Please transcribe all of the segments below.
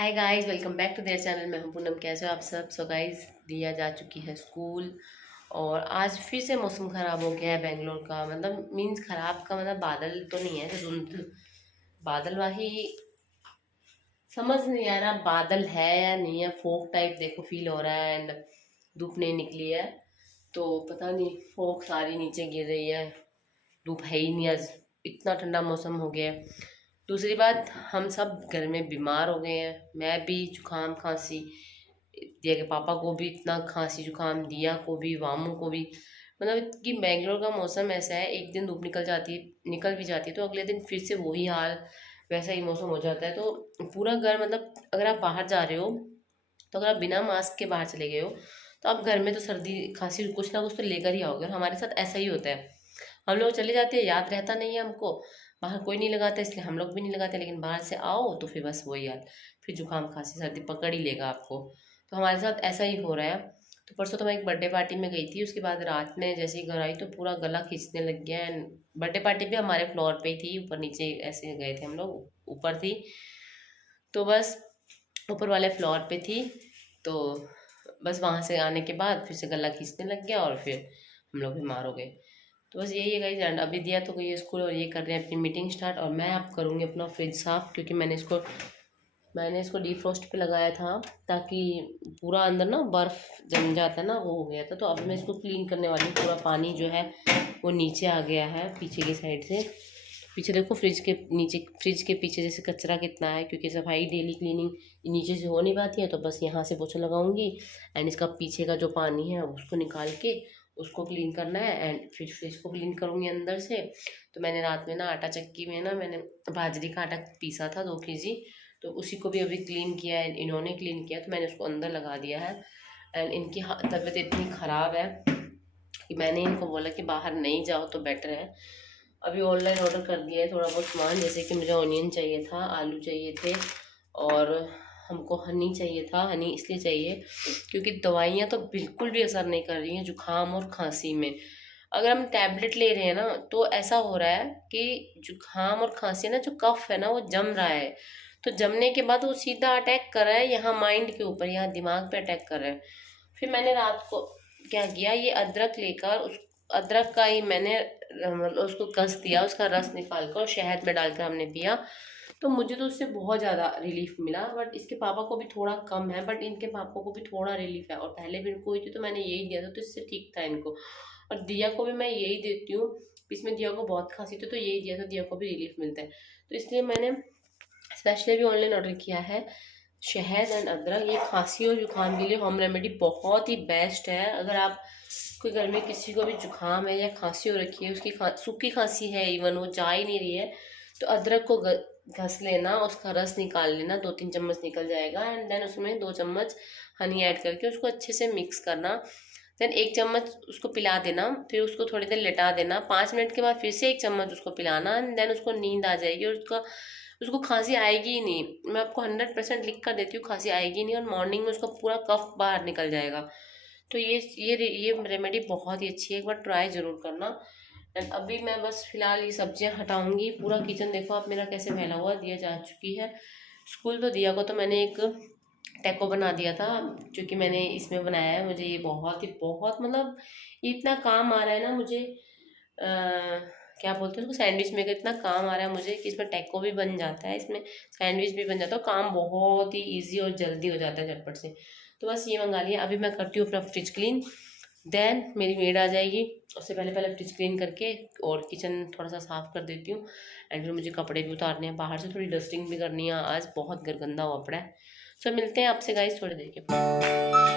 Hi guys, welcome back to their channel. मैं हूं पूनम। कैसे हो आप सब? सो गाइस, दिया जा चुकी है स्कूल और आज फिर से मौसम ख़राब हो गया है बेंगलोर का। मतलब मीन्स ख़राब का मतलब बादल तो नहीं है, धुंध बादल वाही समझ नहीं आ रहा बादल है या नहीं है। फोग टाइप देखो फील हो रहा है एंड धूप नहीं निकली है तो पता नहीं, फोग सारी नीचे गिर रही है। धूप है ही नहीं आज, इतना ठंडा मौसम हो गया है। दूसरी बात, हम सब घर में बीमार हो गए हैं। मैं भी, जुकाम खांसी, दिया के पापा को भी इतना खांसी जुकाम, दिया को भी, वामू को भी। मतलब कि बेंगलोर का मौसम ऐसा है, एक दिन धूप निकल भी जाती है तो अगले दिन फिर से वही हाल, वैसा ही मौसम हो जाता है। तो पूरा घर, मतलब अगर आप बाहर जा रहे हो तो अगर आप बिना मास्क के बाहर चले गए हो तो आप घर में तो सर्दी खांसी कुछ ना कुछ तो लेकर ही आओगे। और हमारे साथ ऐसा ही होता है, हम लोग चले जाते हैं, याद रहता नहीं है हमको, बाहर कोई नहीं लगाता इसलिए हम लोग भी नहीं लगाते, लेकिन बाहर से आओ तो फिर बस वही याद, फिर जुकाम खांसी सर्दी पकड़ ही लेगा आपको। तो हमारे साथ ऐसा ही हो रहा है। तो परसों तो मैं एक बर्थडे पार्टी में गई थी, उसके बाद रात में जैसे ही घर आई तो पूरा गला खींचने लग गया। एंड बर्थडे पार्टी भी हमारे फ्लोर पे ही थी, ऊपर नीचे ऐसे गए थे हम लोग, ऊपर थी तो बस ऊपर वाले फ्लोर पे थी। तो बस वहाँ से आने के बाद फिर से गला खींचने लग गया और फिर हम लोग बीमार हो गए। तो बस यही है गाइस। एंड अभी दिया तो गई है स्कूल और ये कर रहे हैं अपनी मीटिंग स्टार्ट, और मैं अब करूँगी अपना फ्रिज साफ़, क्योंकि मैंने इसको डीफ्रोस्ट पे लगाया था ताकि पूरा अंदर ना बर्फ़ जम जाता है ना, वो हो गया था। तो अब मैं इसको क्लीन करने वाली हूँ। पूरा पानी जो है वो नीचे आ गया है पीछे की साइड से। पीछे देखो, फ्रिज के पीछे जैसे कचरा कितना है, क्योंकि सफाई डेली क्लीनिंग नीचे से हो नहीं पाती है तो बस यहाँ से पोछा लगाऊंगी। एंड इसका पीछे का जो पानी है उसको निकाल के उसको क्लीन करना है एंड फिर फ्रिज को क्लीन करूँगी अंदर से। तो मैंने रात में ना आटा चक्की में ना मैंने बाजरी का आटा पीसा था 2 kg, तो उसी को भी अभी क्लीन किया है, इन्होंने क्लीन किया तो मैंने उसको अंदर लगा दिया है। एंड इनकी तबीयत इतनी ख़राब है कि मैंने इनको बोला कि बाहर नहीं जाओ तो बेटर है। अभी ऑनलाइन ऑर्डर कर दिया है थोड़ा बहुत सामान, जैसे कि मुझे ऑनियन चाहिए था, आलू चाहिए थे और हमको हनी चाहिए था। हनी इसलिए चाहिए क्योंकि दवाइयाँ तो बिल्कुल भी असर नहीं कर रही हैं जुकाम और खांसी में। अगर हम टैबलेट ले रहे हैं ना तो ऐसा हो रहा है कि जुकाम और खांसी ना, जो कफ है ना वो जम रहा है। तो जमने के बाद वो सीधा अटैक कर रहा है यहाँ माइंड के ऊपर, यहाँ दिमाग पे अटैक कर रहा है। फिर मैंने रात को क्या किया, ये अदरक लेकर उस अदरक का ही मैंने मतलब उसको कस दिया, उसका रस निकाल कर शहद में डालकर हमने पिया। तो मुझे तो उससे बहुत ज़्यादा रिलीफ मिला, बट इसके पापा को भी थोड़ा कम है, बट इनके पापा को भी थोड़ा रिलीफ है। और पहले भी इनको हुई थी तो मैंने यही दिया था तो इससे ठीक था इनको। और दिया को भी मैं यही देती हूँ, इसमें दिया को बहुत खांसी थी तो यही दिया था, दिया को भी रिलीफ मिलता है। तो इसलिए मैंने स्पेशली भी ऑनलाइन ऑर्डर किया है शहद एंड अदरक। ये खांसी और जुकाम के लिए होम रेमेडी बहुत ही बेस्ट है। अगर आप कोई घर में किसी को भी जुकाम है या खांसी हो रखी है, उसकी सूखी खांसी है, इवन वो जा ही नहीं रही है, तो अदरक को घस लेना, उसका रस निकाल लेना, 2-3 चम्मच निकल जाएगा। एंड देन उसमें 2 चम्मच हनी ऐड करके उसको अच्छे से मिक्स करना। देन 1 चम्मच उसको पिला देना, फिर उसको थोड़ी देर लेटा देना, 5 मिनट के बाद फिर से 1 चम्मच उसको पिलाना। एंड देन उसको नींद आ जाएगी और उसको खांसी आएगी ही नहीं। मैं आपको 100% लिख कर देती हूँ, खांसी आएगी नहीं और मॉर्निंग में उसका पूरा कफ बाहर निकल जाएगा। तो ये रेमेडी बहुत ही अच्छी है, एक बार ट्राई ज़रूर करना। एंड अभी मैं बस फिलहाल ये सब्जियां हटाऊंगी। पूरा किचन देखो आप मेरा कैसे फैला हुआ, दिया जा चुकी है स्कूल। तो दिया को तो मैंने एक टैको बना दिया था जो कि मैंने इसमें बनाया है। मुझे ये बहुत मतलब इतना काम आ रहा है ना मुझे, क्या बोलते हैं उसको, सैंडविच मेकर इतना काम आ रहा है मुझे कि इसमें टैको भी बन जाता है, इसमें सैंडविच भी बन जाता है, काम बहुत ही ईजी और जल्दी हो जाता है झटपट से। तो बस ये मंगा लिया। अभी मैं करती हूँ अपना फ्रिज क्लीन, देन मेरी मेड आ जाएगी, उससे पहले पहले फ्रिज क्लीन करके और किचन थोड़ा सा साफ़ कर देती हूँ। एंड फिर मुझे कपड़े भी उतारने हैं, बाहर से थोड़ी डस्टिंग भी करनी है, आज बहुत गंदा हुआ पड़ा है। सो मिलते हैं आपसे गाइस थोड़ी देर के बाद।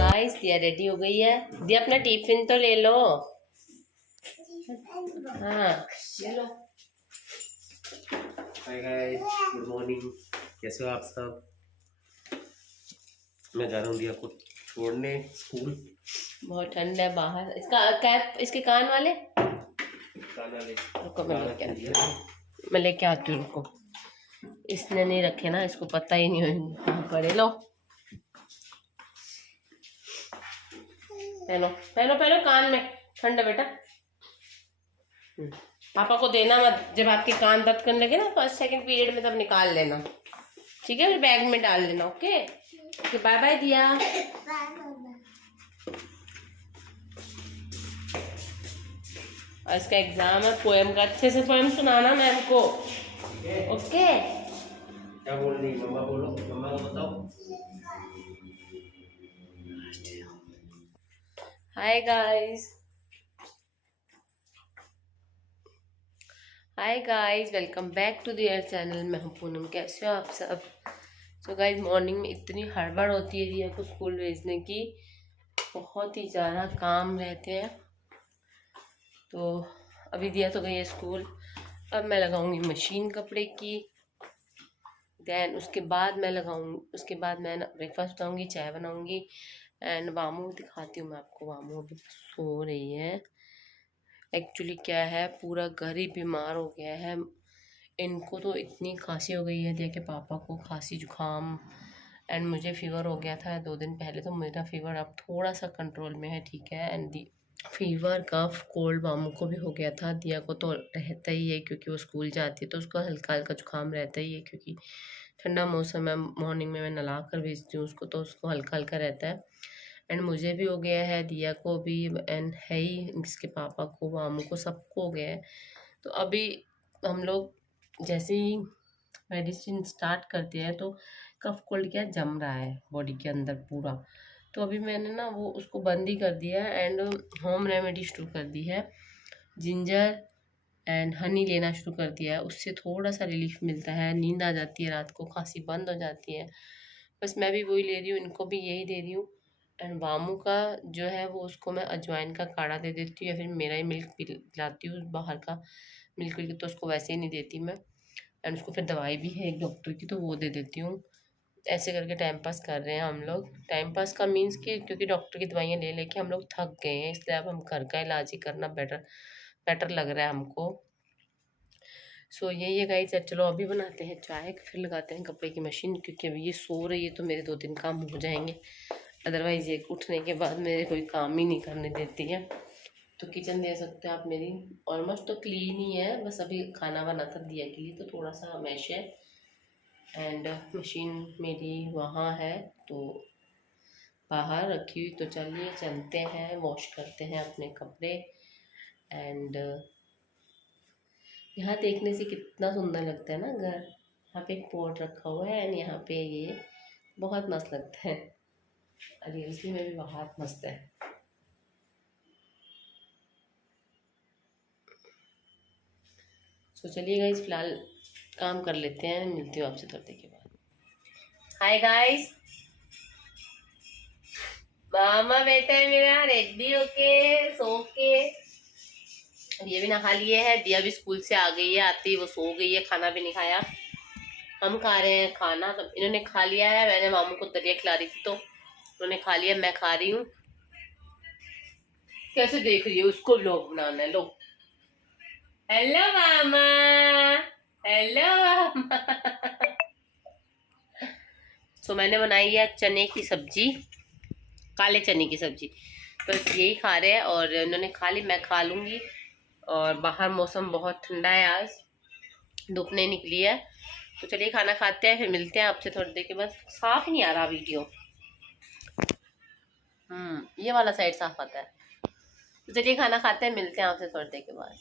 गाइस दिया रेडी हो गई है। दिया अपना टिफिन तो ले लो। हाँ ये लो। Hi guys, good morning. कैसे हो आप सब? मैं जा रहा हूँ दिया को छोड़ने स्कूल। बहुत ठंड है बाहर। इसका कैप, इसके कान वाले रुको, मैं लेके आती हूँ रुको। इसने नहीं रखे ना, इसको पता ही नहीं हो कहाँ पड़े। लो पहनो पहनो पहनो, कान में ठंड है बेटा। पापा को देना मत, जब आपके कान दर्द करने लगे ना फर्स्ट सेकंड पीरियड में, तब निकाल लेना, ठीक है? फिर बैग में डाल लेना। ओके ओके, बाय बाय दिया। और इसका एग्जाम है पोएम का, अच्छे से पोएम सुनाना मैम को। ओके क्या बोल रही मम्मा? बोलो, मम्मा को बताओ। Hi guys, hi guys, welcome back to their channel. मैं हूं पूनम, कैसे हो आप सब? सो गाइस, मॉर्निंग में इतनी हड़बड़ होती है दिया को स्कूल भेजने की, बहुत ही ज़्यादा काम रहते हैं। तो अभी दिया तो गई है स्कूल, अब मैं लगाऊंगी मशीन कपड़े की। देन उसके बाद मैं ब्रेकफास्ट बनाऊंगी, चाय बनाऊंगी। एंड वामू दिखाती हूँ मैं आपको। वामू अभी सो रही है। एक्चुअली क्या है, पूरा घर ही बीमार हो गया है। इनको तो इतनी खांसी हो गई है, दिया के पापा को खांसी जुकाम, एंड मुझे फ़ीवर हो गया था 2 दिन पहले। तो मेरा फ़ीवर अब थोड़ा सा कंट्रोल में है, ठीक है। एंड फीवर कफ कोल्ड मामू को भी हो गया था। दिया को तो रहता ही है, क्योंकि वो स्कूल जाती है तो उसको हल्का हल्का जुकाम रहता ही है, क्योंकि ठंडा मौसम है। मॉर्निंग में मैं नला कर भेजती हूँ उसको, तो उसको हल्का हल्का रहता है। एंड मुझे भी हो गया है, दिया को भी, एंड है ही इसके पापा को, मामू को, सबको हो गया है। तो अभी हम लोग जैसे ही मेडिसिन स्टार्ट करते हैं तो कफ कोल्ड क्या जम रहा है बॉडी के अंदर पूरा। तो अभी मैंने ना वो उसको बंद ही कर दिया है, एंड होम रेमेडी शुरू कर दी है। जिंजर एंड हनी लेना शुरू कर दिया है, उससे थोड़ा सा रिलीफ मिलता है, नींद आ जाती है रात को, खांसी बंद हो जाती है। बस मैं भी वही ले रही हूँ, इनको भी यही दे रही हूँ। एंड वामू का जो है वो, उसको मैं अजवाइन का काढ़ा दे देती हूँ, या फिर मेरा ही मिल्क पिलाती हूँ। बाहर का मिल्क तो उसको वैसे ही नहीं देती मैं। एंड उसको फिर दवाई भी है एक डॉक्टर की, तो वो दे देती हूँ। ऐसे करके टाइम पास कर रहे हैं हम लोग। टाइम पास का मीन्स कि क्योंकि डॉक्टर की दवाइयाँ ले लेके हम लोग थक गए हैं, इसलिए अब हम घर का इलाज ही करना बेटर बेटर लग रहा है हमको। सो यही है गाइस। चलो अभी बनाते हैं चाय, फिर लगाते हैं कपड़े की मशीन, क्योंकि अभी ये सो रही है तो मेरे 2-3 काम हो जाएंगे। अदरवाइज़ ये उठने के बाद मेरे कोई काम ही नहीं करने देती है। तो किचन दे सकते हो आप मेरी, ऑलमोस्ट तो क्लीन ही है, बस अभी खाना बनाता दिया के लिए तो थोड़ा सा मैश है। एंड मशीन मेरी वहाँ है, तो बाहर रखी हुई। तो चलिए चलते हैं, वॉश करते हैं अपने कपड़े। एंड यहाँ देखने से कितना सुंदर लगता है ना घर। यहाँ पे एक पॉट रखा हुआ है, एंड यहाँ पे ये बहुत मस्त लगता है। रियलिटी में भी बहुत मस्त है। तो चलिए गाइस, फिलहाल काम कर लेते हैं, मिलती हूँ आपसे थोड़ी देर के बाद। हाय गाइस, मामा बेटा है मेरा रेडी होके सो के। ये भी नहा लिए है, दिया भी स्कूल से आ गई है, आती वो सो गई है, खाना भी नहीं खाया। हम खा रहे हैं खाना, तो इन्होंने खा लिया है। मैंने मामू को दलिया खिला रही थी तो उन्होंने खा लिया, मैं खा रही हूँ। कैसे देख रही है, उसको व्लॉग बनाना है। लो हेलो मामा, हेलो मामा। सो मैंने बनाई है चने की सब्जी, काले चने की सब्जी। बस यही खा रहे हैं, और इन्होंने खा ली, मैं खा लूँगी। और बाहर मौसम बहुत ठंडा है, आज धूप नहीं निकली है। तो चलिए खाना खाते हैं, फिर मिलते हैं आपसे थोड़ी देर के बाद। साफ नहीं आ रहा वीडियो, ये वाला साइड साफ आता है। तो चलिए खाना खाते हैं, मिलते हैं आपसे थोड़ी देर के बाद।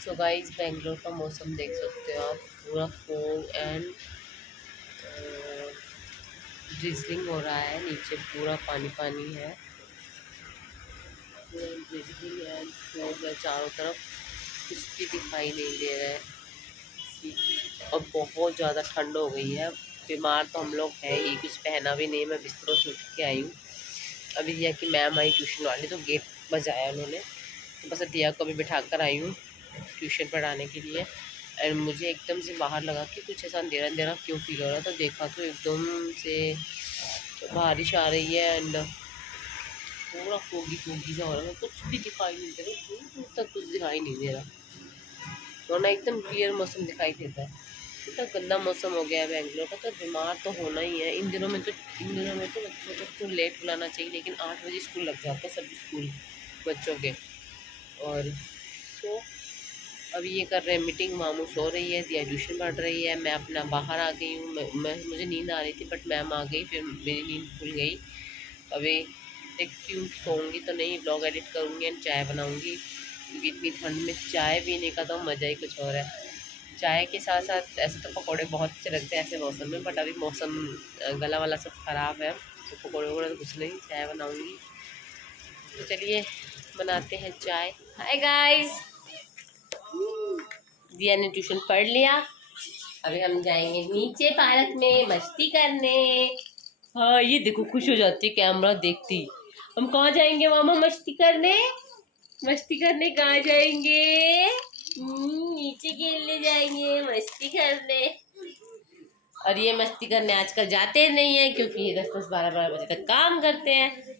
सो गाइस, बेंगलोर का मौसम देख सकते हो आप, पूरा फॉग एंड ड्रिजलिंग हो रहा है, नीचे पूरा पानी पानी है। ड्रिजलिंग एंड फॉग है चारों तरफ, कुछ भी दिखाई नहीं दे रहा है। और बहुत ज़्यादा ठंड हो गई है, बीमार तो हम लोग हैं ही, कुछ पहना भी नहीं, मैं बिस्तरों से उठ के आई हूँ। अभी दिया कि मैम आई ट्यूशन वाली, तो गेट बजाया उन्होंने, तो बस दिया को अभी बिठा कर आई हूँ ट्यूशन पढ़ाने के लिए। एंड मुझे एकदम से बाहर लगा कि कुछ ऐसा अंधेरा अंधेरा क्यों फील हो रहा, तो देखा तो एकदम से बारिश आ रही है एंड पूरा फोगी फोगी सा हो रहा है, कुछ भी दिखाई नहीं दे रहा, दूर तक कुछ दिखाई नहीं दे रहा, वरना एकदम क्लियर मौसम दिखाई देता है। इतना गंदा मौसम हो गया है बेंगलोर का, तो बीमार तो होना ही है इन दिनों में तो बच्चों को तो लेट बुलाना चाहिए, लेकिन 8 बजे स्कूल लग जाता है सभी स्कूल बच्चों के। और सो अभी ये कर रहे हैं मीटिंग, मामू सो रही है, दिया ट्यूशन पढ़ रही है, मैं अपना बाहर आ गई हूँ। मुझे नींद आ रही थी बट मैम आ गई, फिर मेरी नींद खुल गई। अभी देखती हूँ सोऊंगी तो नहीं, ब्लॉग एडिट करूँगी एंड चाय बनाऊँगी, क्योंकि इतनी ठंड में चाय पीने का तो मज़ा ही कुछ और है। चाय के साथ साथ ऐसे तो पकौड़े बहुत अच्छे लगते हैं ऐसे मौसम में, बट अभी मौसम गला वाला सब ख़राब है, तो पकौड़े वकौड़े तो कुछ नहीं, चाय बनाऊँगी। तो चलिए बनाते हैं चाय। हाय गाइस, दिया ने ट्यूशन पढ़ लिया, अभी हम जाएंगे नीचे पार्क में मस्ती करने। हाँ ये देखो खुश हो जाती कैमरा देखती। हम कहाँ जाएंगे मामा मस्ती करने? मस्ती करने कहाँ जाएंगे? नीचे खेलने जाएंगे, मस्ती करने। और ये मस्ती करने आजकल जाते नहीं है, क्योंकि ये 10-10, 12-12 बजे तक काम करते हैं।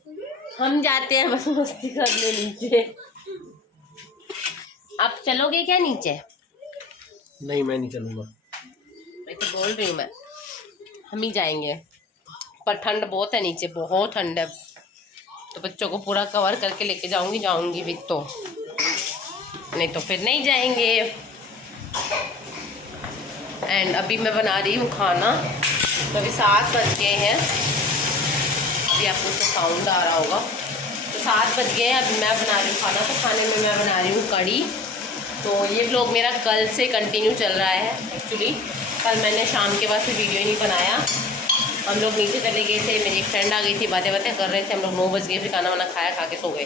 हम जाते हैं बस मस्ती करने नीचे। आप चलोगे क्या नीचे? नहीं मैं नहीं चलूँगा। मैं तो बोल रही हूँ, मैं हम ही जाएंगे, पर ठंड बहुत है नीचे, बहुत ठंड है, तो बच्चों को पूरा कवर करके लेके जाऊंगी भी, तो नहीं तो फिर नहीं जाएंगे। एंड अभी मैं बना रही हूँ खाना, तो अभी 7 बज गए हैं, अभी आपको उसका साउंड आ रहा होगा, तो 7 बज गए हैं, अभी मैं बना रही हूँ खाना। तो खाने में मैं बना रही हूँ कढ़ी। तो ये व्लॉग मेरा कल से कंटिन्यू चल रहा है। एक्चुअली कल मैंने शाम के बाद से वीडियो नहीं बनाया, हम लोग नीचे चले गए थे, मेरी एक फ्रेंड आ गई थी, बातें कर रहे थे हम लोग, 9 बज गए, फिर खाना वाना खाया, खा के सो गए,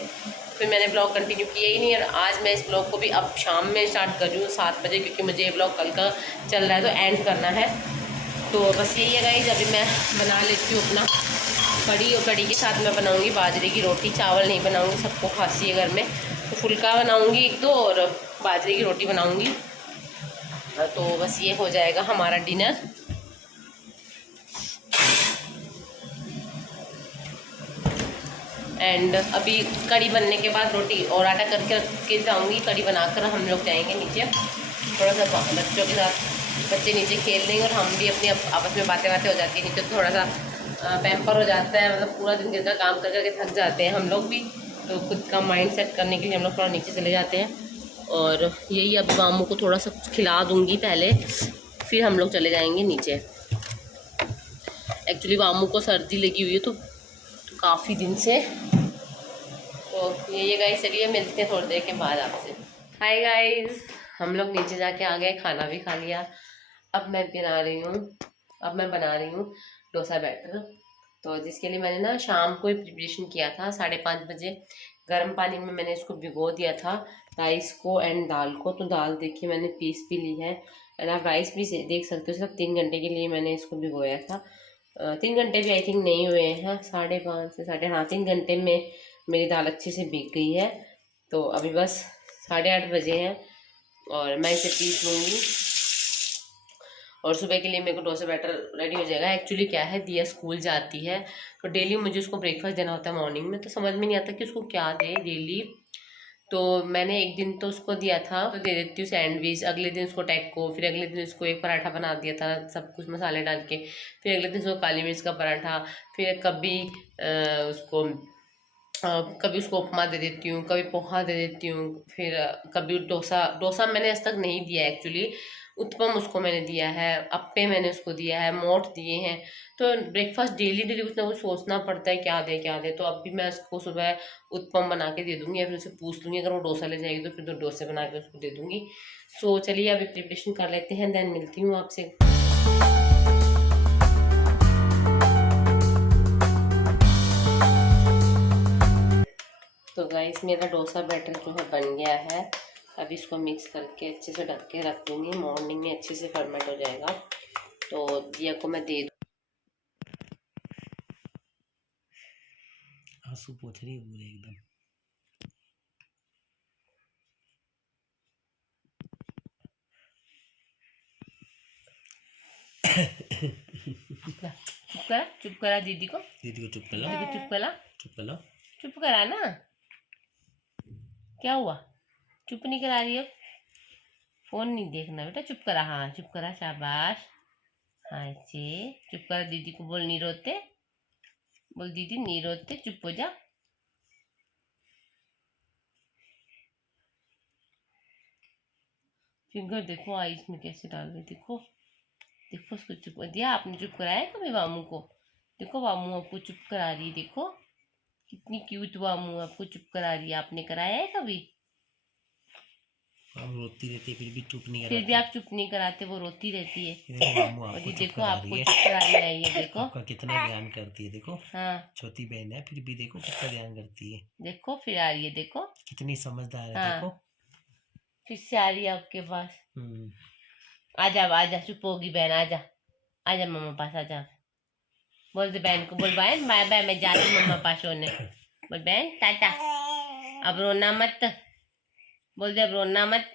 फिर मैंने ब्लॉग कंटिन्यू किया ही नहीं। और आज मैं इस ब्लॉग को भी अब शाम में स्टार्ट कर रही हूँ 7 बजे, क्योंकि मुझे ये ब्लॉग कल का चल रहा है तो एंड करना है। तो बस यही है गाइस, अभी मैं बना लेती हूँ अपना कढ़ी, और कढ़ी के साथ मैं बनाऊँगी बाजरे की रोटी, चावल नहीं बनाऊँगी, सबको खांसी है घर में, तो फुल्का बनाऊँगी 1-2 और बाजरे की रोटी बनाऊँगी। तो बस ये हो जाएगा हमारा डिनर। एंड अभी कढ़ी बनने के बाद रोटी और आटा करके रख के जाऊँगी, कढ़ी बनाकर हम लोग जाएंगे नीचे, थोड़ा सा बच्चों के साथ, बच्चे नीचे खेल लेंगे और हम भी अपनी आपस में बातें हो जाती है नीचे, तो थोड़ा सा पैम्पर हो जाता है, मतलब पूरा दिन दिन का काम कर करके थक जाते हैं हम लोग भी, तो खुद का माइंड सेट करने के लिए हम लोग थोड़ा नीचे चले जाते हैं। और यही अभी मामू को थोड़ा सा कुछ खिला दूँगी पहले, फिर हम लोग चले जाएंगे नीचे। एक्चुअली मामू को सर्दी लगी हुई है तो काफ़ी दिन से, तो ये गाइस चलिए मिलते हैं थोड़ी देर के बाद आपसे। हाय गाइस, हम लोग नीचे जाके आ गए, खाना भी खा लिया। अब मैं बना रही हूँ डोसा बैटर, तो जिसके लिए मैंने ना शाम को ही प्रिपरेशन किया था, 5:30 बजे गर्म पानी में मैंने इसको भिगो दिया था, राइस को एंड दाल को। तो दाल देखिए मैंने पीस भी ली है, एंड आप राइस भी देख सकते हो, सिर्फ 3 घंटे के लिए मैंने इसको भिगोया था। 3 घंटे भी आई थिंक नहीं हुए हैं, 5:30 से 8:30, 3 घंटे में मेरी दाल अच्छे से भीग गई है। तो अभी बस 8:30 बजे हैं और मैं इसे पीस लूँगी और सुबह के लिए मेरे को डोसा बैटर रेडी हो जाएगा। एक्चुअली क्या है, दिया स्कूल जाती है तो डेली मुझे उसको ब्रेकफास्ट देना होता है मॉर्निंग में, तो समझ में नहीं आता कि उसको क्या दे डेली। तो मैंने एक दिन तो उसको दिया था, तो दे देती हूँ सैंडविच, अगले दिन उसको टैको, फिर अगले दिन उसको एक पराठा बना दिया था सब कुछ मसाले डाल के, फिर अगले दिन उसको काली मिर्च का पराठा, फिर कभी उसको उपमा दे देती हूँ, कभी पोहा दे देती हूँ, फिर कभी डोसा मैंने आज तक नहीं दिया एक्चुअली, उत्पम उसको मैंने दिया है, अप्पे मैंने उसको दिया है, मोठ दिए हैं। तो ब्रेकफास्ट डेली कुछ ना कुछ सोचना पड़ता है क्या दे। तो अब भी मैं उसको सुबह उत्पम बना के दे दूँगी, या फिर उसे पूछ लूँगी अगर वो डोसा ले जाएगी तो फिर 2 डोसे बना के उसको दे दूँगी। सो चलिए अभी प्रिपरेशन कर लेते हैं, देन मिलती हूँ आपसे। तो गाइस मेरा डोसा बैटर जो है बन गया है, अभी इसको मिक्स करके अच्छे से ढक के रख दूँगी, मॉर्निंग में अच्छे से फर्मेंट हो जाएगा। तो दिया को मैं दे दूँ। आंसू पोंछ रही है पूरे एकदम। चुप करा दीदी को चुप कर लो, चुप करा चुप कर लो। चुप करा ना। क्या हुआ, चुप नहीं करा रही अब? फोन नहीं देखना बेटा, चुप करा। हाँ चुप करा, शाबाश। हाँ अच्छे, चुप करा। दीदी को बोल नहीं रोते, बोल दीदी नहीं रोते, चुप हो जा। फिंगर देखो आईज में कैसे डाल रही, देखो देखो उसको चुप कर दिया आपने। चुप कराया कभी वामू को? देखो वामू आपको चुप करा रही है, देखो कितनी क्यूट वामू आपको चुप करा रही है। आपने कराया है कभी? हम रोती रहती है फिर भी चुप नहीं फिर भी कराती। आप चुप नहीं कराते, वो रोती रहती है। ये देखो मामू और आपको ये चुप देखो करा आपको रही चुप है। कराने आई है, देखो। आपका कितना ध्यान करती है, देखो। हाँ छोटी बहन है फिर भी देखो कितना ध्यान करती है। देखो फिर आ रही है, देखो। कितनी समझदार है, हाँ देखो। फिर से आ रही है आपके पास। हम्म। आजा आजा, चुप होगी बहन, आजा आजा मम्मा पास आजा। बोल दे बहन को, बोल बहन बाय बाय, मैं जा रही हूँ मम्मा पास सोने। बोल बहन टाटा, अब रोना मत। बोल दे अब रोना मत।